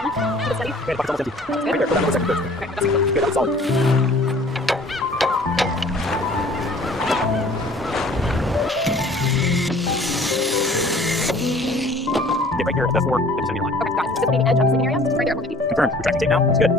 Okay, the bucket's almost empty. Right there, put that on the second first. Okay, that's good, that's solid. Okay, right here at the 4 centimeter line. Okay, got it. Is this will be the edge of the sleeping area? Right there, 450. Confirmed. Retracting tape now. It's good.